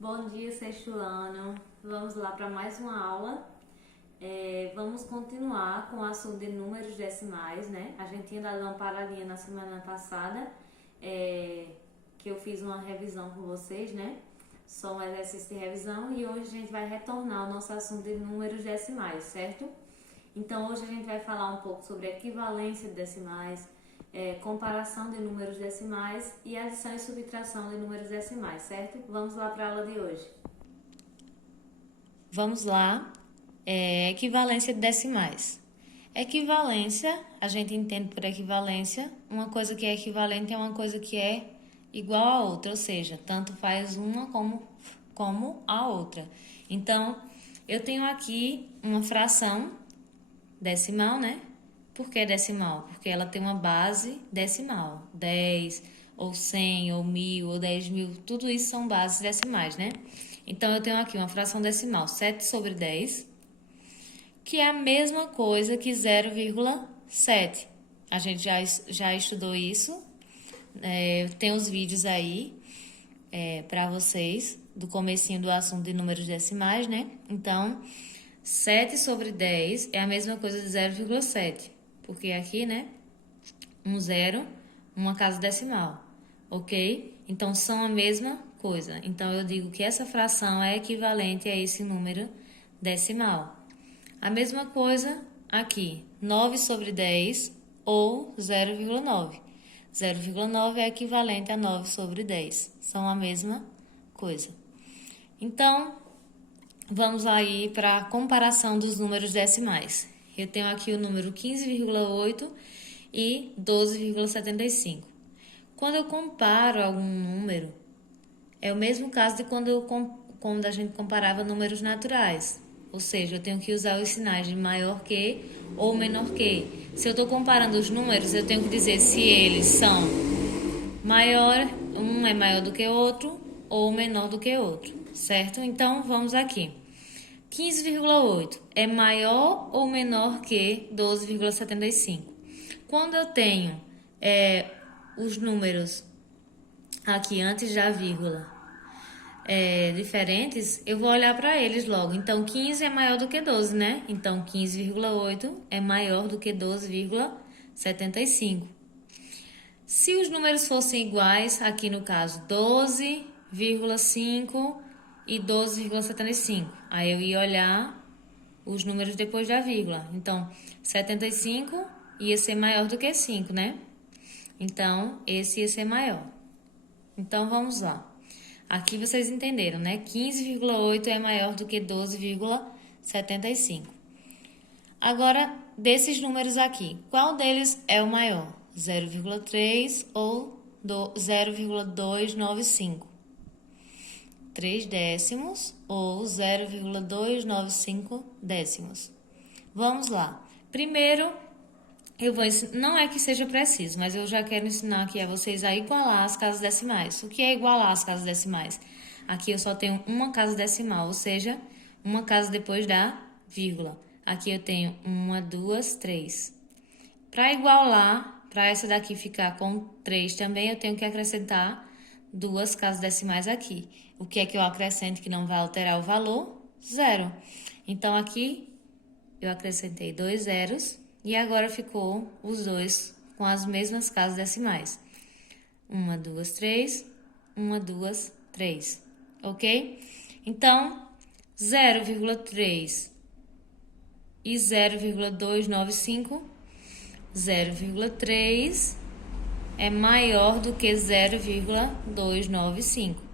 Bom dia, sexto ano. Vamos lá para mais uma aula. Vamos continuar com o assunto de números decimais, né? A gente tinha dado uma paradinha na semana passada, que eu fiz uma revisão com vocês, né? Só um exercício de revisão e hoje a gente vai retornar ao nosso assunto de números decimais, certo? Então hoje a gente vai falar um pouco sobre equivalência de decimais, comparação de números decimais e adição e subtração de números decimais, certo? Vamos lá para a aula de hoje. Vamos lá. Equivalência de decimais. Equivalência, a gente entende por equivalência, uma coisa que é equivalente é uma coisa que é igual a outra, ou seja, tanto faz uma como a outra. Então, eu tenho aqui uma fração decimal, né? Por que decimal? Porque ela tem uma base decimal. 10, ou 100, ou 1000, ou 10.000, tudo isso são bases decimais, né? Então, eu tenho aqui uma fração decimal, 7 sobre 10, que é a mesma coisa que 0,7. A gente já estudou isso. Tem os vídeos aí para vocês, do comecinho do assunto de números decimais, né? Então, 7 sobre 10 é a mesma coisa de 0,7. Porque aqui, né? Um zero, uma casa decimal. Ok? Então, são a mesma coisa. Então, eu digo que essa fração é equivalente a esse número decimal. A mesma coisa aqui, 9 sobre 10 ou 0,9. 0,9 é equivalente a 9 sobre 10. São a mesma coisa. Então, vamos aí para a comparação dos números decimais. Eu tenho aqui o número 15,8 e 12,75. Quando eu comparo algum número, é o mesmo caso de quando a gente comparava números naturais. Ou seja, eu tenho que usar os sinais de maior que ou menor que. Se eu estou comparando os números, eu tenho que dizer se eles são maior, um é maior do que o outro ou menor do que o outro, certo? Então, vamos aqui. 15,8 é maior ou menor que 12,75. Quando eu tenho os números aqui antes da vírgula diferentes, eu vou olhar para eles logo. Então, 15 é maior do que 12, né? Então, 15,8 é maior do que 12,75. Se os números fossem iguais, aqui no caso, 12,5 e 12,75, aí eu ia olhar os números depois da vírgula. Então, 75 ia ser maior do que 5, né? Então, esse ia ser maior. Então, vamos lá. Aqui vocês entenderam, né? 15,8 é maior do que 12,75. Agora, desses números aqui, qual deles é o maior? 0,3 ou 0,295? 3 décimos ou 0,295 décimos. Vamos lá. Primeiro, eu vou ensinar, não é que seja preciso, mas eu já quero ensinar aqui a vocês a igualar as casas decimais. O que é igualar as casas decimais? Aqui eu só tenho uma casa decimal, ou seja, uma casa depois da vírgula. Aqui eu tenho 1, 2, 3. Para igualar, para essa daqui ficar com 3 também, eu tenho que acrescentar duas casas decimais aqui. O que é que eu acrescento que não vai alterar o valor? 0. Então, aqui eu acrescentei 2 zeros. E agora ficou os dois com as mesmas casas decimais. 1, 2, 3, 1, 2, 3. Ok? Então, 0,3 e 0,295. 0,3 é maior do que 0,295.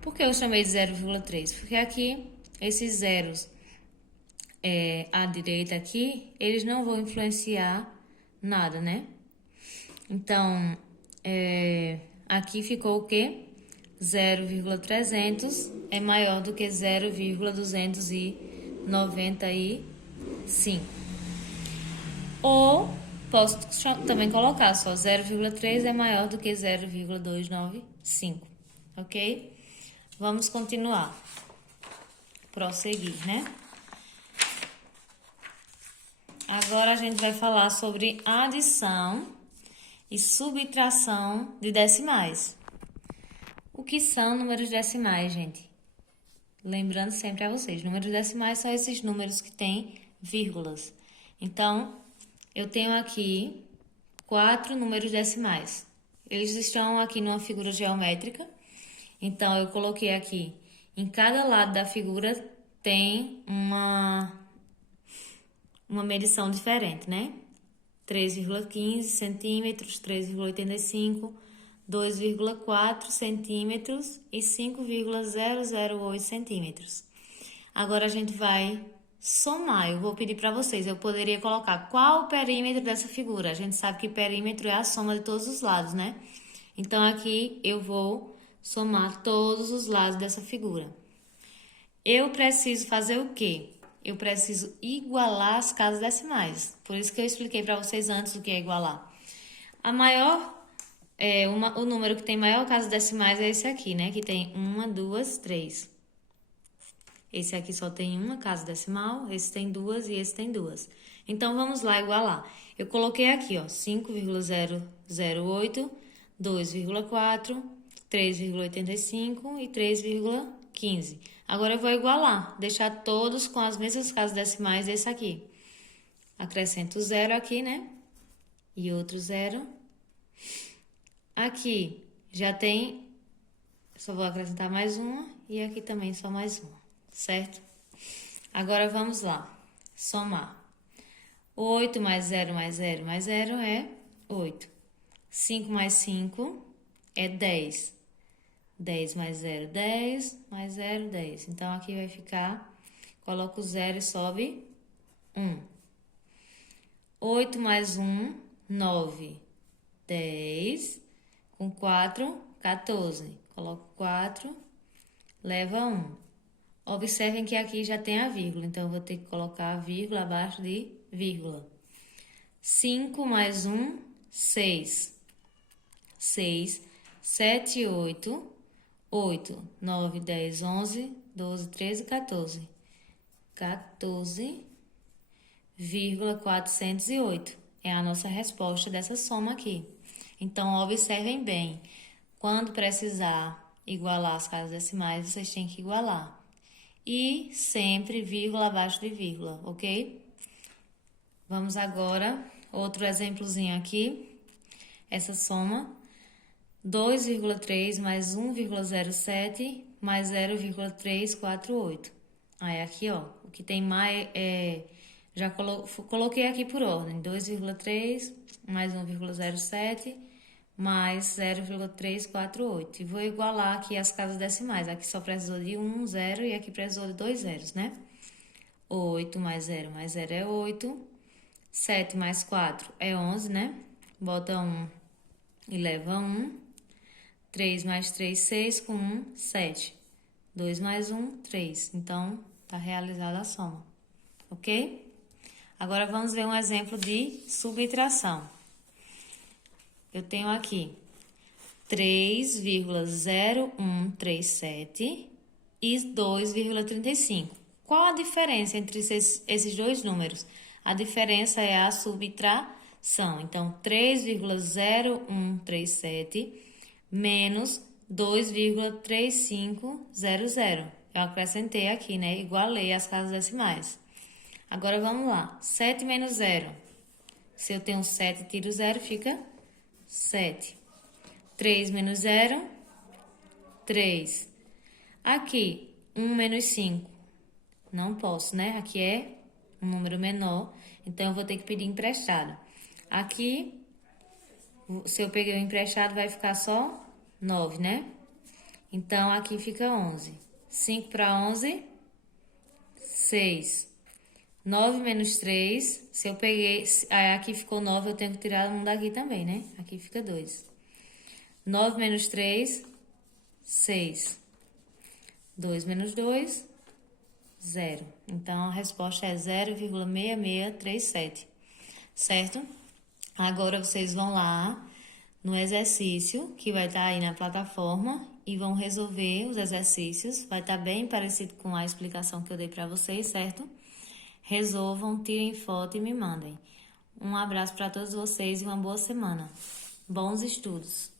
Por que eu chamei de 0,3? Porque aqui, esses zeros à direita aqui, eles não vão influenciar nada, né? Então, aqui ficou o quê? 0,300 é maior do que 0,295. Ou posso também colocar só 0,3 é maior do que 0,295, ok? Vamos continuar. Prosseguir, né? Agora a gente vai falar sobre adição e subtração de decimais. O que são números decimais, gente? Lembrando sempre a vocês, números decimais são esses números que têm vírgulas. Então, eu tenho aqui 4 números decimais. Eles estão aqui numa figura geométrica. Então, eu coloquei aqui, em cada lado da figura tem uma medição diferente, né? 3,15 centímetros, 3,85, 2,4 centímetros e 5,008 centímetros. Agora a gente vai somar. Eu vou pedir para vocês, eu poderia colocar qual o perímetro dessa figura. A gente sabe que perímetro é a soma de todos os lados, né? Então aqui eu vou somar todos os lados dessa figura. Eu preciso fazer o quê? Eu preciso igualar as casas decimais. Por isso que eu expliquei para vocês antes o que é igualar. O número que tem maior casas decimais é esse aqui, né? Que tem 1, 2, 3. Esse aqui só tem uma casa decimal, esse tem 2 e esse tem 2. Então, vamos lá igualar. Eu coloquei aqui, ó, 5,008, 2,4, 3,85 e 3,15. Agora eu vou igualar, deixar todos com as mesmas casas decimais desse aqui. Acrescento 0 aqui, né? E outro 0. Aqui já tem, só vou acrescentar mais uma e aqui também só mais uma, certo? Agora vamos lá, somar. 8 mais 0 mais 0 mais 0 é 8. 5 mais 5 é 10. 10 mais 0, 10, mais 0, 10. Então, aqui vai ficar, coloca o 0 e sobe 1. 8 mais 1, 9. 10. Com 4, 14. Coloco 4, leva 1. Observem que aqui já tem a vírgula, então eu vou ter que colocar a vírgula abaixo de vírgula. 5 mais 1, 6. 6, 7, 8. 8, 9, 10, 11, 12, 13, 14. 14,408 é a nossa resposta dessa soma aqui. Então, observem bem, quando precisar igualar as casas decimais, vocês têm que igualar. E sempre vírgula abaixo de vírgula, ok? Vamos agora, outro exemplozinho aqui, essa soma. 2,3 mais 1,07 mais 0,348. Aí aqui, ó, o que tem mais já coloquei aqui por ordem. 2,3 mais 1,07 mais 0,348. E vou igualar aqui as casas decimais. Aqui só precisou de 1, 0 e aqui precisou de 2 zeros, né? 8 mais 0 é 8. 7 mais 4 é 11, né? Bota 1 e leva 1. 3 mais 3, 6, com 1, 7. 2 mais 1, 3. Então, tá realizada a soma. Ok? Agora, vamos ver um exemplo de subtração. Eu tenho aqui 3,0137 e 2,35. Qual a diferença entre esses dois números? A diferença é a subtração. Então, 3,0137 menos 2,3500. Eu acrescentei aqui, né? Igualei as casas decimais. Agora, vamos lá. 7 menos 0. Se eu tenho 7 e tiro 0, fica 7. 3 menos 0, 3. Aqui, 1 menos 5. Não posso, né? Aqui é um número menor, então eu vou ter que pedir emprestado. Aqui, se eu peguei o emprestado, vai ficar só 9, né? Então, aqui fica 11. 5 para 11, 6. 9 menos 3, se eu peguei... Aqui ficou 9, eu tenho que tirar um daqui também, né? Aqui fica 2. 9 menos 3, 6. 2 menos 2, 0. Então, a resposta é 0,6637, certo? Agora, vocês vão lá no exercício, que vai estar aí na plataforma, e vão resolver os exercícios. Vai estar bem parecido com a explicação que eu dei para vocês, certo? Resolvam, tirem foto e me mandem. Um abraço para todos vocês e uma boa semana. Bons estudos!